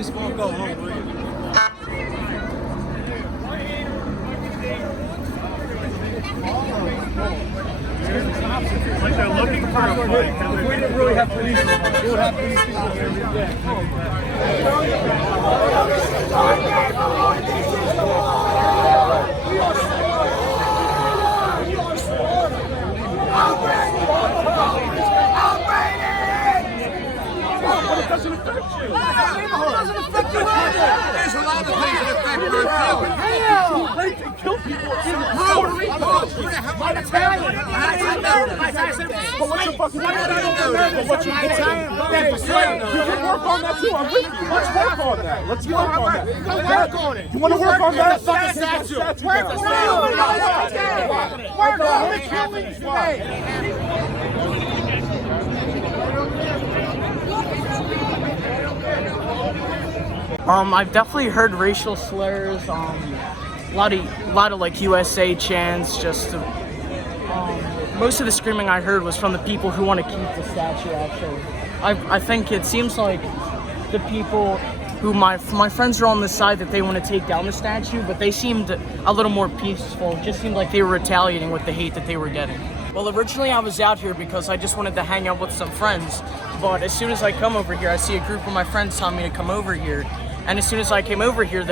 just gonna go home with you. Like they're looking for a fight. We didn't really have police. We would have police people here. It doesn't affect you. It doesn't affect you either. There's a lot of things that affect my feelings. Hell! They can kill people in Puerto Rico. I'm Italian. But what's your fucking But what's your You can work on that too. I'm with you. Let's work on that. Let's work on that. Work on it. You want to work on that? That statue. Work on the killings today. I've definitely heard racial slurs, a lot of like USA chants, just most of the screaming I heard was from the people who want to keep the statue, actually. I think it seems like the people who, my friends are on the side that they want to take down the statue, but they seemed a little more peaceful. It just seemed like they were retaliating with the hate that they were getting. Well, originally I was out here because I just wanted to hang out with some friends, but as soon as I come over here, I see a group of my friends telling me to come over here. And as soon as I came over here,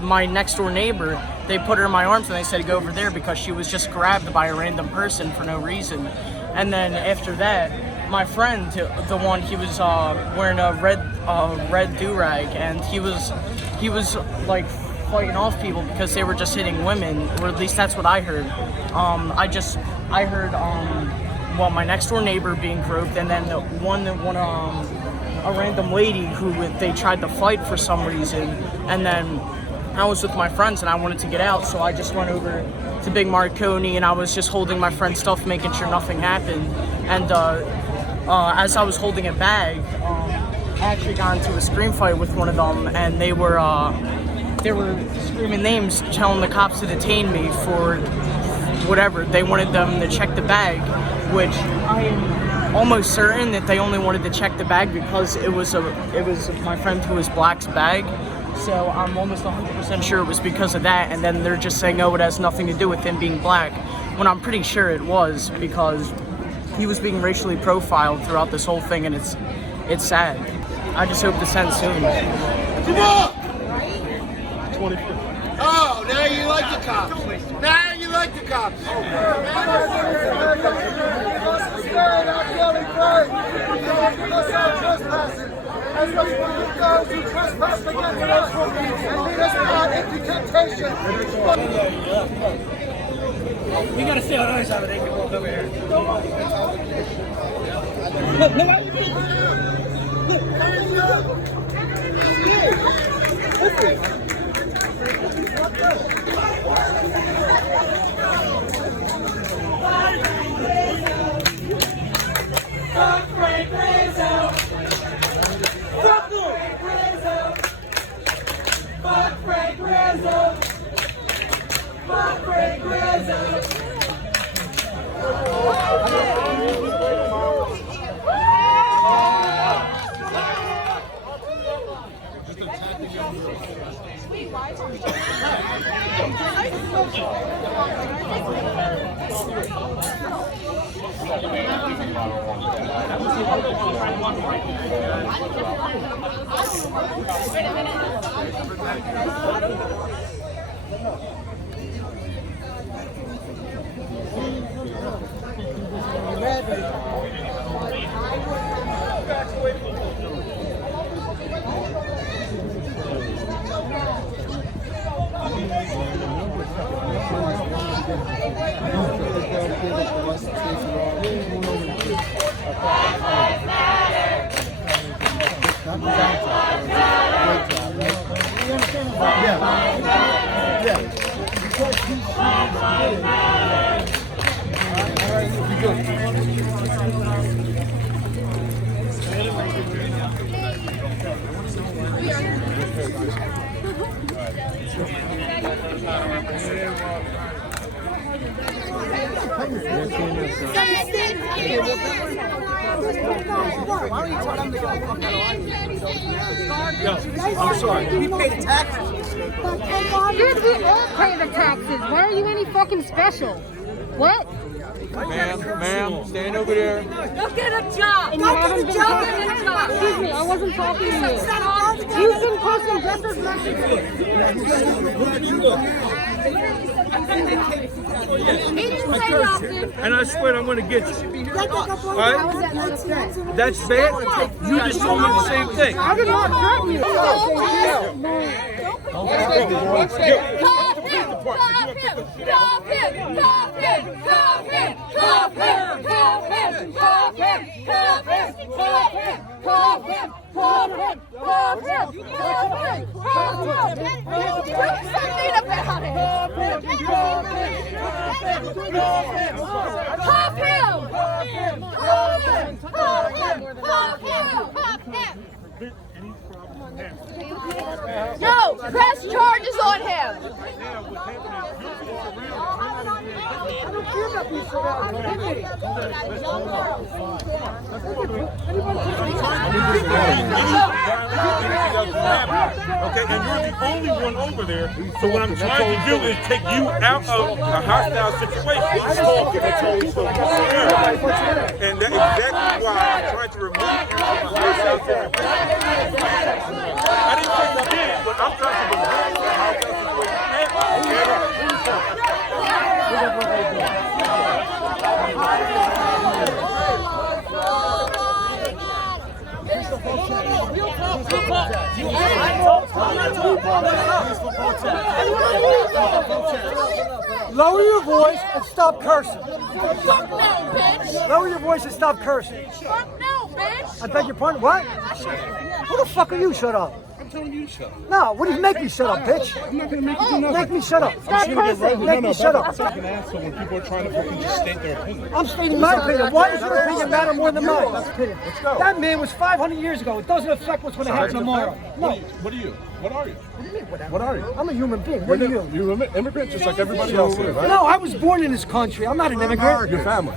my next door neighbor, they put her in my arms and they said to go over there because she was just grabbed by a random person for no reason. And then after that, my friend, the one, he was wearing a red do-rag, and he was like fighting off people because they were just hitting women, or at least that's what I heard. I heard well, my next door neighbor being groped, and then a random lady who they tried to fight for some reason, and then I was with my friends and I wanted to get out, so I just went over to Big Marconi and I was just holding my friend's stuff, making sure nothing happened. And as I was holding it back, I actually got into a scream fight with one of them, and they were screaming names, telling the cops to detain me for whatever. They wanted them to check the bag, which I am almost certain that they only wanted to check the bag because it was my friend who was black's bag. So I'm almost 100% sure it was because of that, and then they're just saying, oh, it has nothing to do with him being black, when I'm pretty sure it was, because he was being racially profiled throughout this whole thing, and it's sad. I just hope this ends soon. Come on! 24. Oh, now you like the cops. Now you like the cops. As much as those who trespass against us and lead us not into temptation. We gotta stay on our side, but they can walk over here. Yes, work. Why don't you tell them to go fuck out of I'm sorry. We pay the taxes. Dude, we all pay the taxes. Why are you any fucking special? What? Ma'am, stand over there. Go get a job. And you haven't been getting a job. Excuse me, I wasn't talking to you. You've been posting just as much as And I swear I'm going to get you. All right? That's bad. You just told me the same thing. I did not threaten you. No, press charges on him. Okay, and you're the only one over there. So what I'm trying to do is take you out of a hostile situation. And that's exactly why I'm trying to remove you from a hostile situation. I didn't say you did it, but I'm trying to remove you from a hostile Lower your voice and stop cursing. Fuck no, bitch. Lower your voice and stop cursing. Fuck no, bitch. I beg your pardon. What? Who the fuck are you? Shut up. I'm telling you to shut up. No, what do you make me shut up, bitch? I'm not going to make you do nothing. Make me shut up. Stop cursing. Make me shut up. An asshole when people are trying to fucking just state their opinion. I'm stating my opinion. Why does your opinion matter more than mine? Let's go. That man was 500 years ago. It doesn't affect what's going to happen tomorrow. No. What are you? What are you? What are you? I'm a human being. What are you? You're an immigrant just like everybody else is, right? No, I was born in this country. I'm not an immigrant. Your family.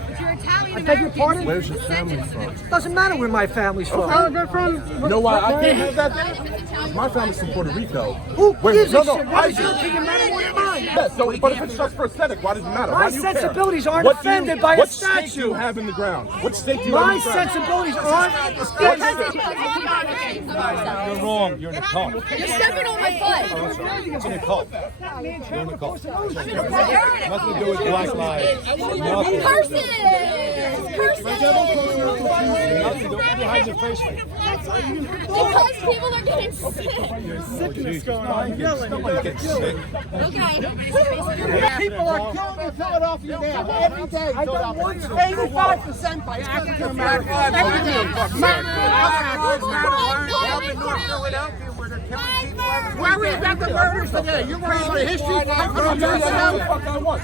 I beg your pardon? Where's your family from? Doesn't matter where my family's from. Oh, they're from... You know why I can't have that? My family's from Puerto Rico. Who gives a no, shit? I Why does do. your opinion matter more than mine? Yes, so, but if it's just for aesthetic, why does it matter? My Why do you care? sensibilities aren't What do you- offended by a What stake do statue. you have in the ground? What stake do you have My in the ground? sensibilities aren't. You're wrong. You're in a cult. You're stepping on my foot. It's in a cult. You're in a cult. Nothing to do with Black Lives. Nothing. Curses. Nothing. Don't hide your face. Because people are getting sick. Sickness going on. Nobody gets sick. Okay. People are killed in Philadelphia now. Every day. 85% by African Americans. Every day. Why are we about the murders today? You're worried about history?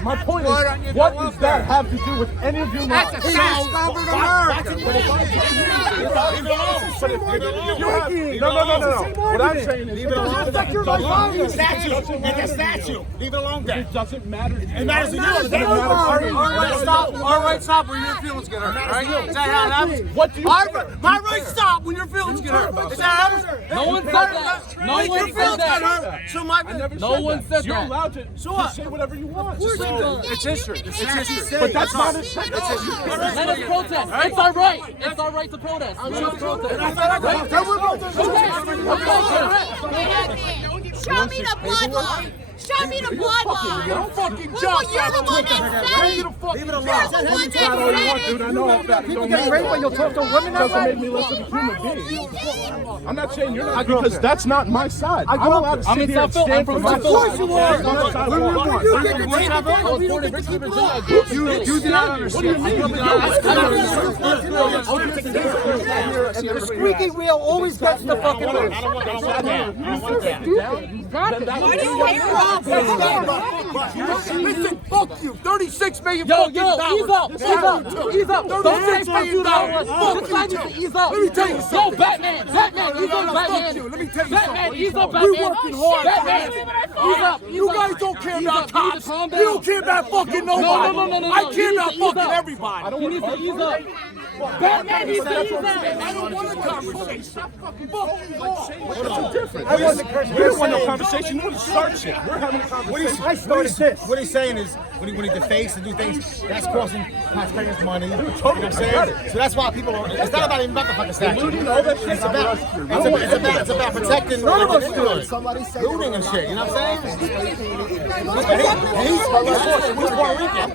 My point is, what does that have to do with any of your lives? Discovered America. No. What I'm saying is, Leave it alone. It's a statue. Leave it alone. It doesn't matter. It matters to you. All right, stop when your feelings get hurt. All right? Is that how it happens? What do you My right, stop when your feelings get hurt. Is that how it happens? No one said that. No one Your said feelings get that. hurt. So my No one said You're that. allowed to say whatever you want. it's history. It's history. But that's not it. Let us protest. It's our right. It's our right to protest. Let us protest. Show me the bloodline. Show me the bloodline. Don't fucking Well, jump. you're the one that said it. You're the one that said Dude, I know how that People get raped when you'll talk to women that doesn't way? make me less of a human being. I'm not saying you're not, because that's not my side. I'm allowed to sit here and stand for my side. Of course you are. That's not the side I want. You get your team I was born in Richmond, Virginia. You do not understand. The squeaky wheel always gets the fucking loose. Why do you hate her? Listen, fuck you. 36 million Yo, fucking ease dollars. up, ease up. Don't say fuck you dollars. This guy needs to ease up. Let me tell you Yo, something. Batman, ease up, Batman. Let me tell you Batman, something. ease up, We're Batman. working hard. Batman, ease up. You guys don't care about cops. You don't care about fucking No, nobody. no. I care about He needs to ease fucking up. everybody. He needs to ease up. Batman, you believe that? I don't want a conversation. Stop fucking fucking What's different? I wasn't cursing. We don't want no conversation. You want to start shit. We're having a conversation. I started this. What he's saying is, when he defames and do things, that's costing taxpayers money. You know what I'm saying? So that's why people are. It's not about even about the fucking statue. It's about protecting looting and shit. You know what I'm saying? He's Puerto Rican.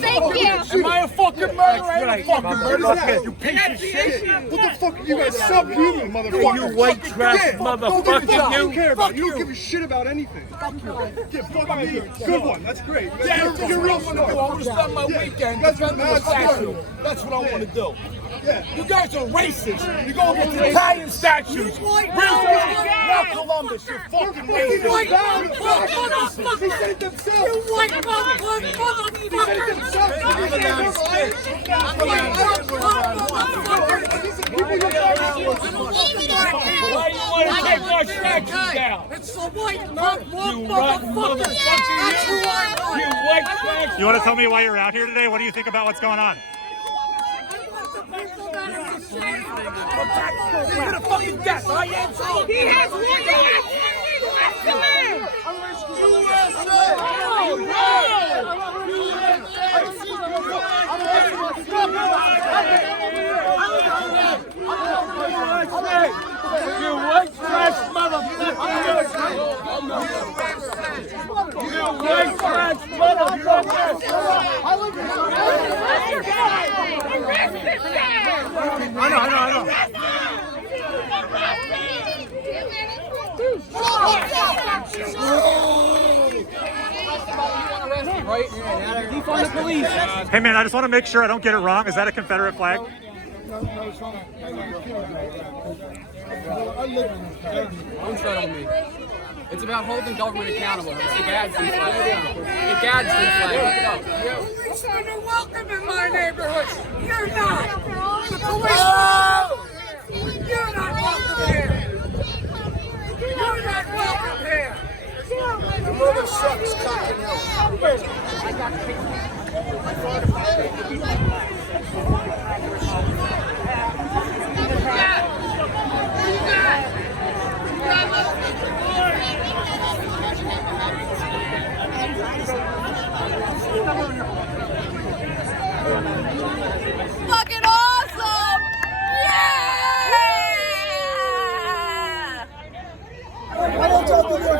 Thank you. Am I a fucking murderer? I ain't a fucking murderer. You piece of shit. What the fuck are you guys subhuman, motherfucker? You white trash motherfucker. I don't care about you. You don't give a shit about anything. Fuck you. Yeah, fuck me. Good one. That's great. Yeah, you're real one. I want to spend my weekend defending the statue. That's what I want to do. You guys are racist. You go get the Italian statues. Real not Columbus. You're fucking racist. They said it themselves. You white motherfucker. They said it themselves. Why do you want to take our statues down? It's the white motherfucker. You white trash. You want to tell me why you're out here today? What do you think about what's going on? You're gonna fucking death. I am so. He has one left to live. You white trash motherfucker! You white trash motherfucker! I know. Defund the police. Hey man, I just want to make sure I don't get it wrong. Is that a Confederate flag? Don't settle me. It's about holding government accountable. It's the Gadsden flag. The Gadsden flag. Look it up. You're trying to welcome in my neighborhood. You're not. The police. You're not welcome here. You're not welcome here. The mother sucks cock and hell. Fucking awesome! Yeah! I don't talk to your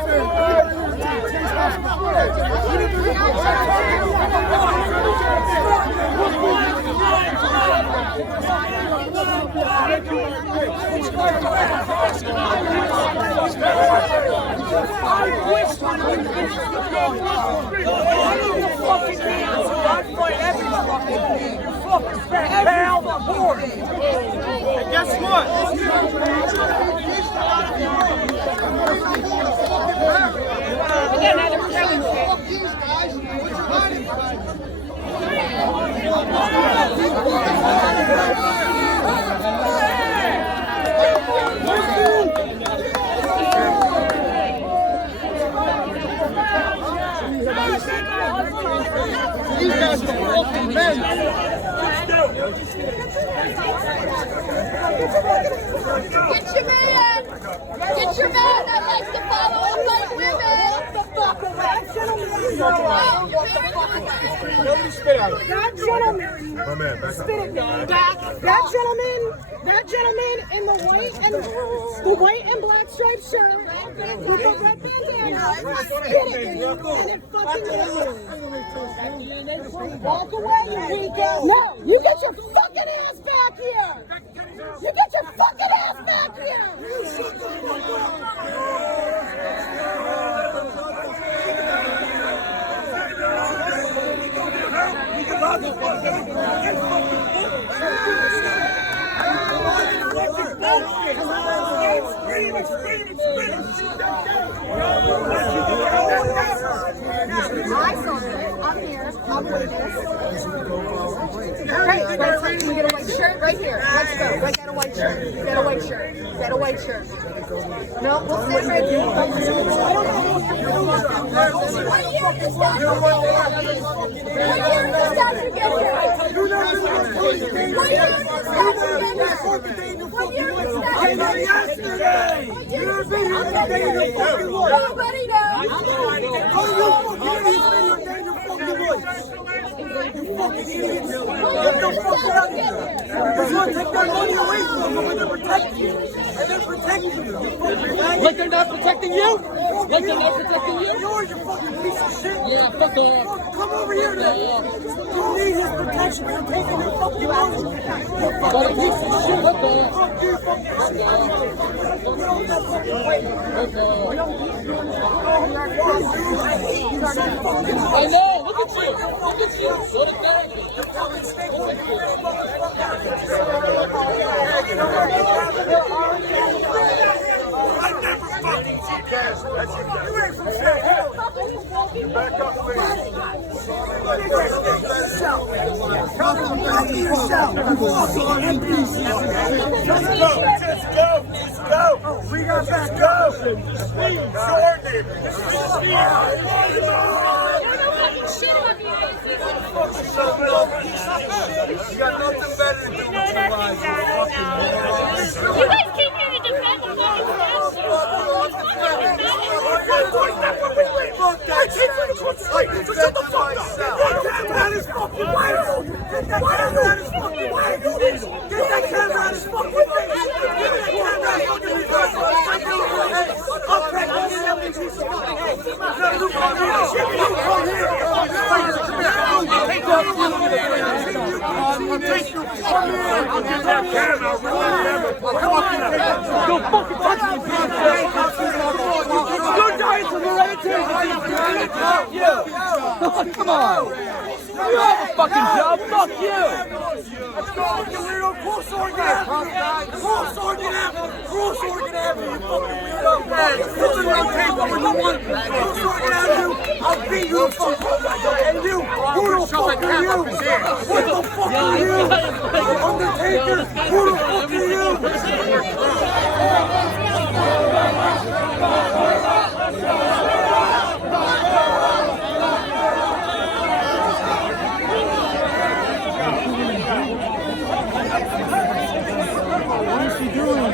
And guess what? These guys are fucking men. Get your man that likes to follow up on women. What the fuck? Nobody spit at him. That gentleman, spit at me. That gentleman in the white and black striped shirt with the red bandana spit at me and it fucking hit me. Walk away, you weekend. No, you get your fucking ass back here. You get your fucking ass back here. You shut the fuck up. I saw it. I'm here. I'm with this. Right, can we get a white shirt? right here. Let's go. Like, get a white shirt. Get a white shirt. Get a white shirt. No, we'll stand right here. What year did the statue get here? What year did the statue get here? What year did the statue get here? What year did the statue get here? Yesterday! Nobody knows! You fucking idiots! Get the fuck out of here! Because you want to take that money away from them when they're protecting you. And they're protecting you. Like they're not protecting you? Like they're not protecting you? You're a fucking piece of shit. Yeah, fuck off. Come over here then. You need his protection. You're taking your fucking money. You're fucking piece of shit. Fuck you, fucking shit. I know, look at you. Look at you. So did that. I never fucking see cash. That's you. You ain't from San Back up, please. Let's go. We got back. Go. You got nothing better to do with your lives. You guys came here to defend the fucking Shut the fuck up! That is fucking wild! Get that camera out of his fucking wild! Get that camera out of his fucking face! Get that camera out of his fucking face! I'll crack this up in Jesus' fucking head! You come here! You come here! Take your fucking hand! I'll get that camera! Come on! Don't fucking touch me! You're dying from hereditary disease! Fuck you! Come on! You have a fucking job! Fuck you! Let's go! You weirdo! Cross Oregon Avenue! Cross Oregon Avenue! Cross Oregon Avenue! You fucking weirdo! Put the real tape over the one! Cross Oregon Avenue! I'll beat you the fuck up! And you! Who the fuck are you? What the fuck are you? Undertaker! Who the fuck are you? What is she doing?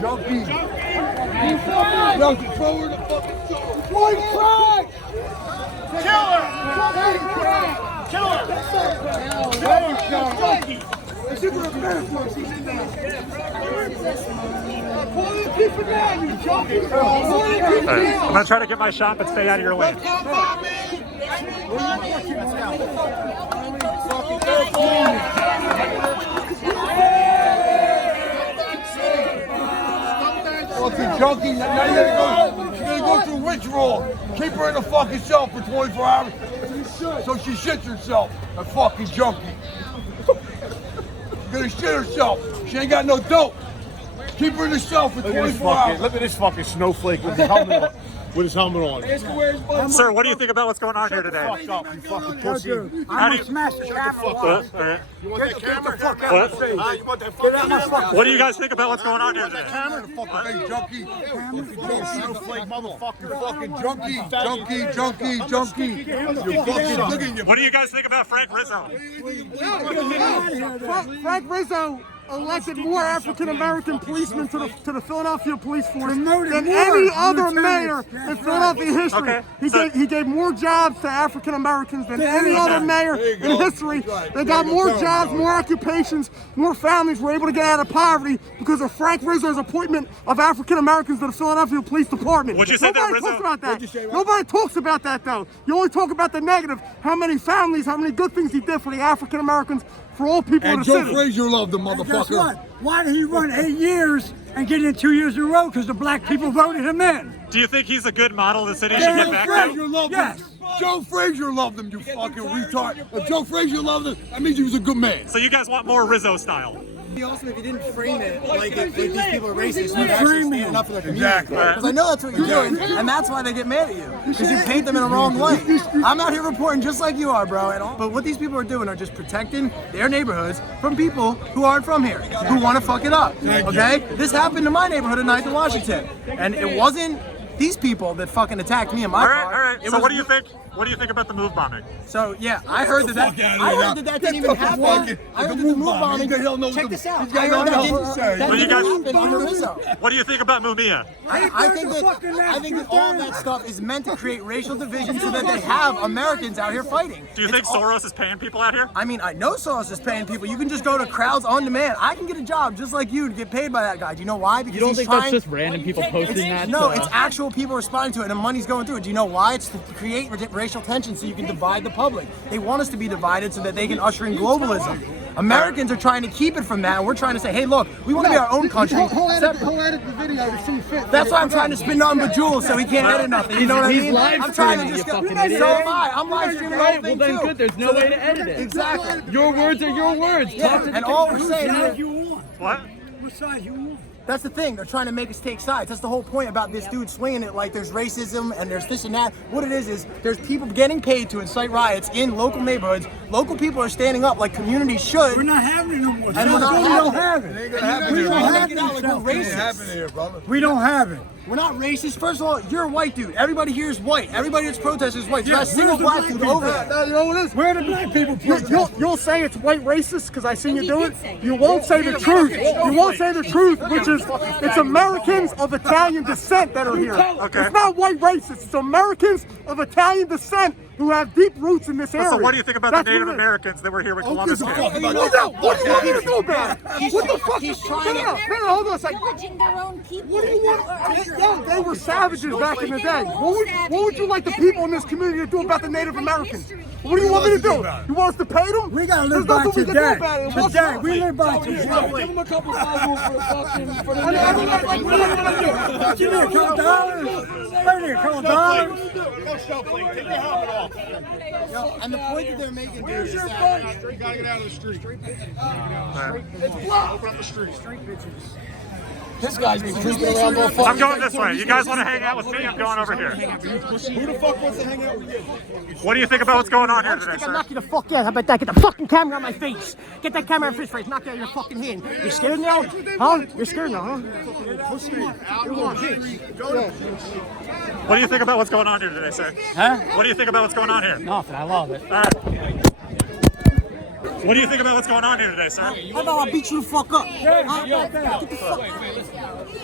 Junkie! Junkie, throw her the fucking one crack! Kill her! Kill her! Junkie! She's gonna finish one, she's in there. Pull the keep it down, you junkie! I'm gonna try to get my shot, but stay out of your lane. Fucking junkie, now you gotta go through ritual. Keep her in the fucking cell for 24 hours so she shits herself. A fucking junkie. She's gonna shit herself. She ain't got no dope. Keep her in the cell for 24 hours. Look at this fucking snowflake with his helmet on. With his helmet on. Sir, what do you think about what's going on here today? Fuck up, you fucking pussy. How do you... Smash the camera. All right. You want that camera? What? You want that fucking camera? What do you guys think about what's going on here today? Camera, fucking face junkie. Snowflake motherfucker. Fucking junkie. Junkie. You fucking look at you. What do you guys think about Frank Rizzo? Frank Rizzo elected more African American policemen to the Philadelphia police force than any other mayor in Philadelphia history. Okay. He gave more jobs to African Americans than any other mayor in history. They got more jobs, more occupations, more families were able to get out of poverty because of Frank Rizzo's appointment of African Americans to the Philadelphia Police Department. Would you say Nobody that talks about that. Nobody talks about that though. You only talk about the negative. How many families, how many good things he did for the African Americans, for all people in the city. And Joe Frazier loved the motherfucker. Guess what? Why did he run 8 years and get in 2 years in a row? Because the black people voted him in. Do you think he's a good model the city should get back Frazier to? loved him. Joe Frazier loved him, you fucking retard. If Joe Frazier loved him, that means he was a good man. So you guys want more Rizzo style? It'd be awesome if you didn't frame it like these people are racist. You're actually standing up for the community. Because I know that's what you're doing, and that's why they get mad at you. Because you paint them in the wrong light. I'm out here reporting just like you are, bro. But what these people are doing are just protecting their neighborhoods from people who aren't from here, who want to fuck it up. Okay? This happened to my neighborhood in 9th and Washington, and it wasn't these people that fucking attacked me in my car. All right. So what do you think? What do you think about the move bombing? So yeah, I heard that didn't even happen. I heard that the move bombing. Check this out. I heard that didn't happen under Rizzo. What do you think about Mumia? I think that all that stuff is meant to create racial division so that they have Americans out here fighting. Do you think Soros is paying people out here? I mean, I know Soros is paying people. You can just go to crowds on demand. I can get a job just like you to get paid by that guy. Do you know why? Because you don't think that's just random people posting that? No, it's actual people responding to it, and the money's going through it. Do you know why? It's to create racial tension so you can divide the public. They want us to be divided so that they can usher in globalism. Americans are trying to keep it from that, and we're trying to say, hey, look, we want to be our own country. He'll edit the video to see fit. That's why I'm trying to spin on Bejewel so he can't edit nothing. You know what I mean? I'm trying to just you go. fucking idiot. So am I. I'm live streaming the whole Well thing then too. good, there's no way to edit it. Exactly. Your words are your words. Yeah, Talk to the and all we're saying is, What? What side you want? that's the thing. They're trying to make us take sides. That's the whole point about this dude swinging it like there's racism and there's this and that. What it is there's people getting paid to incite riots in local neighborhoods. Local people are standing up like communities should. We're not having it no more. And we're not We don't have it. We don't have racist. We don't have it. We're not racist. First of all, you're a white dude. Everybody here is white. Everybody that's protesting is white. There's not a single black dude over there. You know what it is? Where are the black people? You'll say it's white racist because I seen you do it. You won't say the truth. You won't say the truth, which is it's Americans of Italian descent that are here. Okay. It's not white racist. It's Americans of Italian descent who have deep roots in this area. So what do you think about That's the Native what it is. Americans that were here when Columbus came? What do you want me to do about it? What the fuck? He's trying to. Hold on a second. Pillaging their own people. What do you want? They were savages back in the day. What would you like the people in this community to do about the Native Americans? What do you want me to do? You want us to pay them? We gotta live by today. Today, we live by today. Give them a couple $5 for the What you need, a couple dollars? What you need, a couple dollars? Take your helmet off. And the point that they're making, dude, is that You gotta get out of the street. open up the street. This guy's been creeping around all fucking I'm going this way. You guys want to hang out with me? I'm going over here. Who the fuck wants to hang out with you? What do you think about what's going on here today, I'll sir? knock you the fuck out. How about that? Get the fucking camera on my face. Get that camera on his face. Knock you out of your fucking hand. You scared now? Huh? You're scared now, huh? What do you think about what's going on here today, sir? Huh? What do you think about what's going on here? Nothing. I love it. What do you think about what's going on here today, sir? How about I'll beat you the fuck up? Get the fuck out.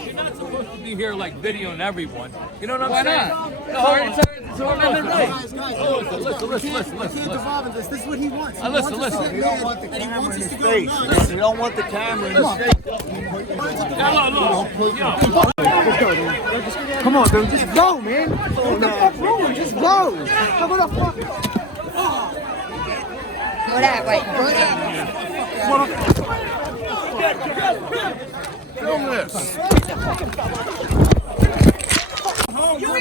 You're not supposed to be here like videoing everyone. You know what I'm saying? Why not? It's all right. Listen. This is what he wants. Listen. We don't want the camera in his face. We don't want the camera in his face. Come on, dude. Just go, man. What the fuck wrong? Just go. What the fuck? What that way? Film this. You're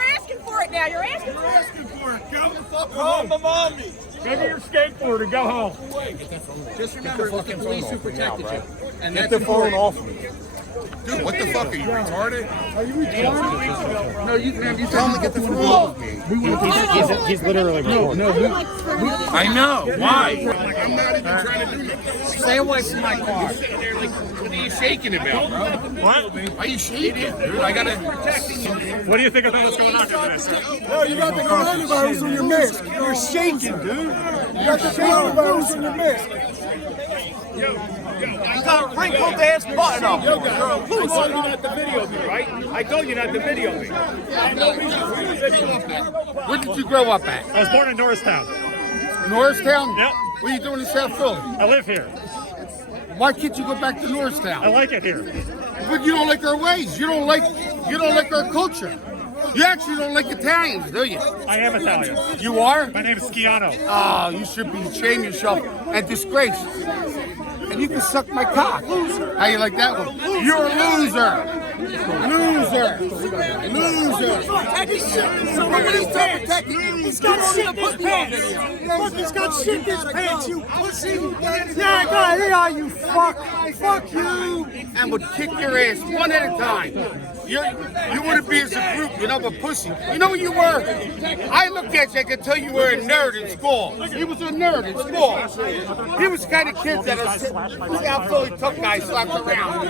asking for it now. You're asking for it. Come the fuck home, mommy. Give me your skateboard and go home. Just remember, it was the police who protected you. And Get that's the phone important. off me. Dude, what the fuck are you retarded? Are you retarded? No, you Tell him to get the phone off me. He's literally recording. I know. Why? I'm not even trying to do that. stay away from my car. What are you shaking about, bro? What? Why are you shaking? Dude, I gotta protect you. What do you think about what's going on here today, sir? No, you got the coronavirus on your mask. You're shaking, dude. You got the coronavirus on your mask. You got a wrinkled ass button up. You're a loser. I told you not to video me, right? I told you not to video me. I have no reason for you to video me. Where did you grow up at? I was born in Norristown. Norristown? Yep. What are you doing in South Philly? I live here. Why can't you go back to Norristown? I like it here. But you don't like our ways. You don't like our culture. You actually don't like Italians, do you? I am Italian. You are? My name is Schiano. Oh, you should be ashamed of yourself and disgrace. And you can suck my cock. How you like that one? You're a loser. Loser. Loser. He's got shit in his pants. Look, he's got shit in his pants, you pussy. Yeah, God, here are you, fuck. Fuck you. And would kick your ass one at a time. You wouldn't be as a group, you know, but pussy. You know what you were? I looked at you, I could tell you were a nerd in school. He was a nerd in school. He was the kind of kid that South Philly tough guys slapped around.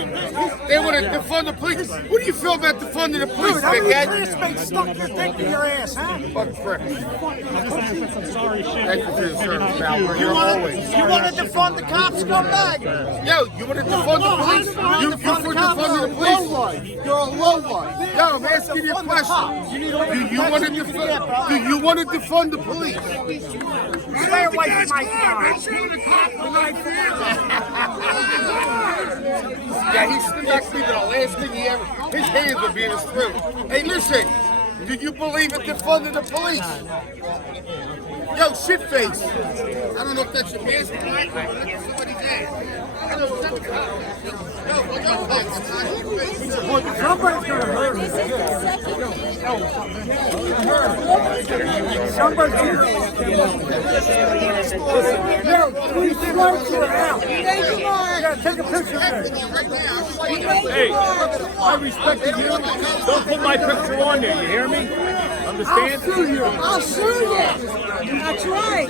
They would have defunded the police. What do you feel about defunding the police, Dude, how many big classmates stuck your dick in your ass, huh? Fuck frick. I'm just saying some sorry shit. Thank you for your service, pal. We're here always. You want to defund the cops? Come back. Yo, you want to defund the police? You're for defunding the police. You're a low one. Yo, I'm asking you a question. Do you want to defund the police? Stay away from my car. Yeah, he stood next to me the last thing he ever. His hands would be in his throat. Hey, listen. Do you believe in defunding the police? Yo, shitface. I don't know if that's your mask or not, but that's somebody's ass. Yo, what's up, face? Somebody's gonna hurt This is the second Somebody's gonna Yo, these lights are out. Yeah, take a picture of it. Hey, I respect you. Don't put my picture on there, you hear me? Understand? I'll sue you. I'll sue you. That's right.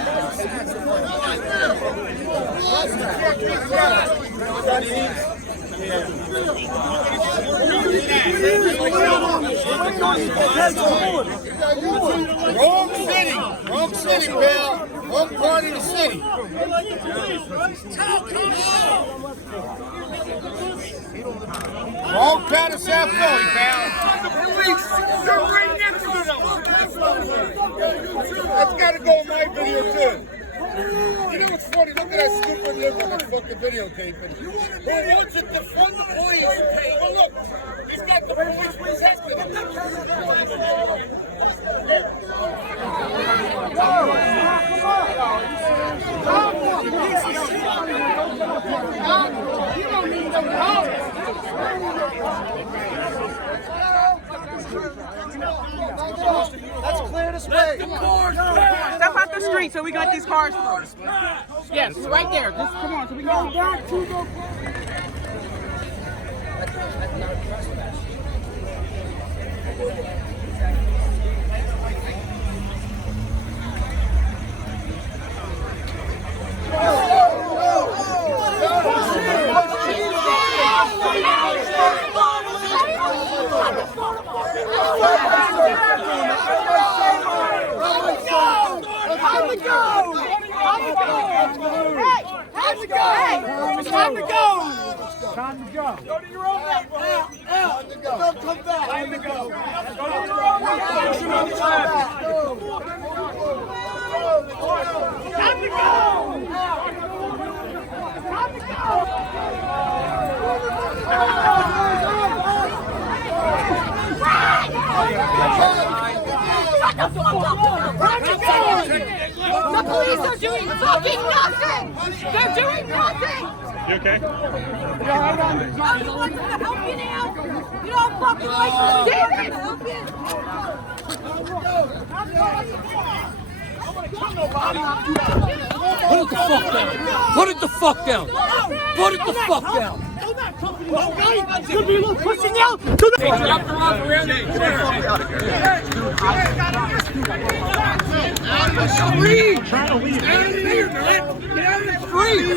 Wrong city, pal. Wrong part of the city. Wrong part of South Philly, pal. You're right next to it. That's got to go in my video too. You know what's funny? Look at that stupid liberal that's fucking videotaping. Who wants to defund the police? Well, look, he's got the police protecting him. You don't need to go. Let's clear the space. Step out the street so we got these cars first. Yes, right there. Just come on, so we go back to the. Time to go. Go to your own way. Don't come back. Time to go. Go to your own way. Time to go. Time to The police are doing fucking nothing! They're doing nothing! You okay? Oh, you want to help you now? You don't fucking like the David! Put it the fuck down! Put it the fuck down! You'll be a little pussy now. Street! Get out of here, man! Get out of the street!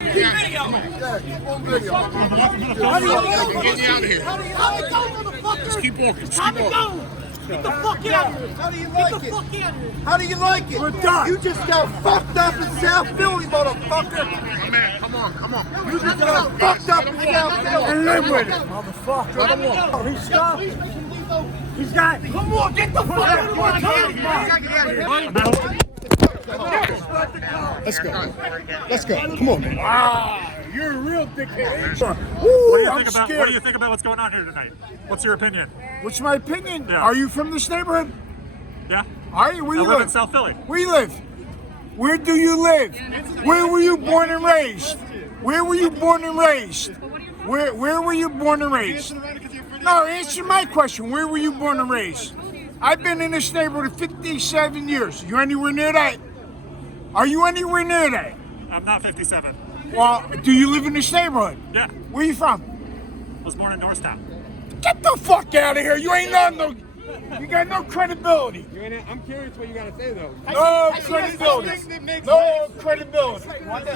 Get you out of here. How we go, motherfucker? Just keep walking. Just How keep we walking. go? Get the fuck out of here. How do you Get like the it? fuck out of here. How do you like it? We're done. You just got fucked up in South Philly, motherfucker. My man, come on. You just got fucked up in South Philly. And live with it, motherfucker. He's stopped. He's got it. Come on, get the fuck out of my car. Let's go. Let's go. Come on, man. Ah, you're a real dickhead. What do you think about what's going on here tonight? What's your opinion? What's my opinion? Yeah. Are you from this neighborhood? Yeah. Are you? Where you I live live? in South Philly. Where you live? Where do you live? Where were you born and raised? Where were you born and raised? Where were you born and raised? No, answer my question. Where were you born and raised? I've been in this neighborhood 57 years. You anywhere near that? Are you anywhere near that? I'm not 57. Well, do you live in this neighborhood? Yeah. Where you from? I was born in Norristown. Get the fuck out of here. You ain't got no... You got no credibility. I'm curious what you gotta say though. No credibility. No credibility. Let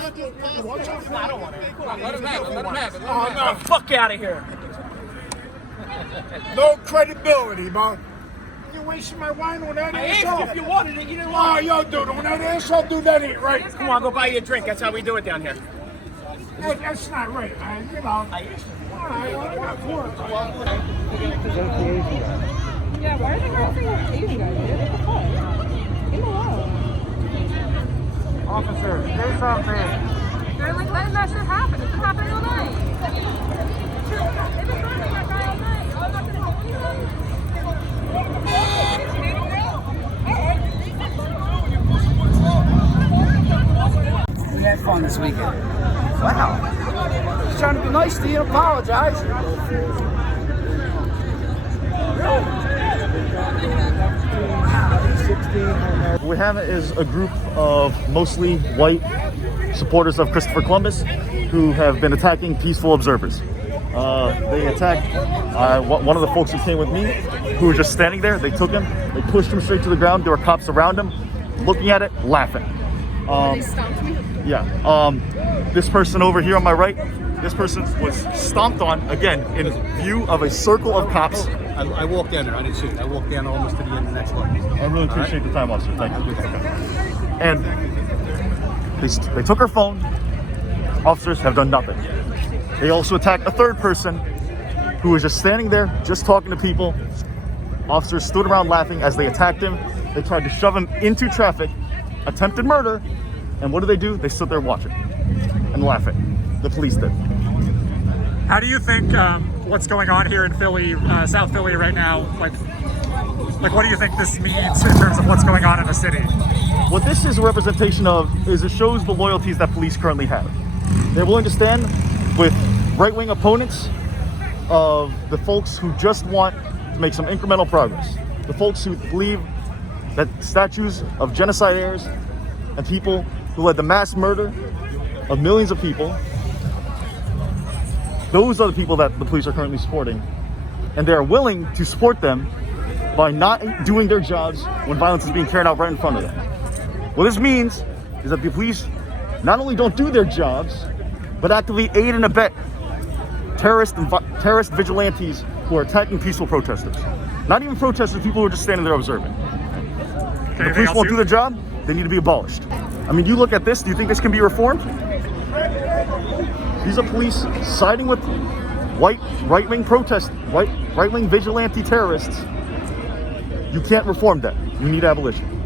him have it. Oh, no. Fuck out of here. No credibility, bro. You're wasting my wine on that asshole. If you wanted it, you didn't Oh, want it. yo, dude, on that asshole, dude, that ain't right. Come on, go buy you a drink. That's how we do it down here. That's not right, man. You know. All right, Yeah, why are they harassing the Asian guys? What the fuck? Leave him alone. Officer, say something. They're like letting that shit happen. It's been happening all night. They've been threatening that guy all night. I'm not gonna help you. We had fun this weekend. Wow. Just trying to be nice to you and apologize. What we have is a group of mostly white supporters of Christopher Columbus who have been attacking peaceful observers. They attacked one of the folks who came with me, who was just standing there. They took him, they pushed him straight to the ground. There were cops around him, looking at it, laughing. They stopped me? Yeah. This person over here on my right, this person was stomped on, again, in view of a circle of cops. I walked down there. I didn't shoot. I walked down almost to the end of the next one. I really appreciate the time, officer. Thank you. And they took her phone. Officers have done nothing. They also attacked a third person who was just standing there, just talking to people. Officers stood around laughing as they attacked him. They tried to shove him into traffic, attempted murder, and what do? They stood there watching and laughing. The police did. How do you think what's going on here in Philly, South Philly right now, like what do you think this means in terms of what's going on in the city? What this is a representation of is it shows the loyalties that police currently have. They're willing to stand with right-wing opponents of the folks who just want to make some incremental progress. The folks who believe that statues of genocide heirs and people who led the mass murder of millions of people, those are the people that the police are currently supporting. And they are willing to support them by not doing their jobs when violence is being carried out right in front of them. What this means is that the police not only don't do their jobs, but actively aid and abet terrorist vigilantes who are attacking peaceful protesters. Not even protesters, people who are just standing there observing. If the police won't do their job, they need to be abolished. I mean, you look at this, do you think this can be reformed? These are police siding with white right-wing right-wing vigilante terrorists. You can't reform that. You need abolition.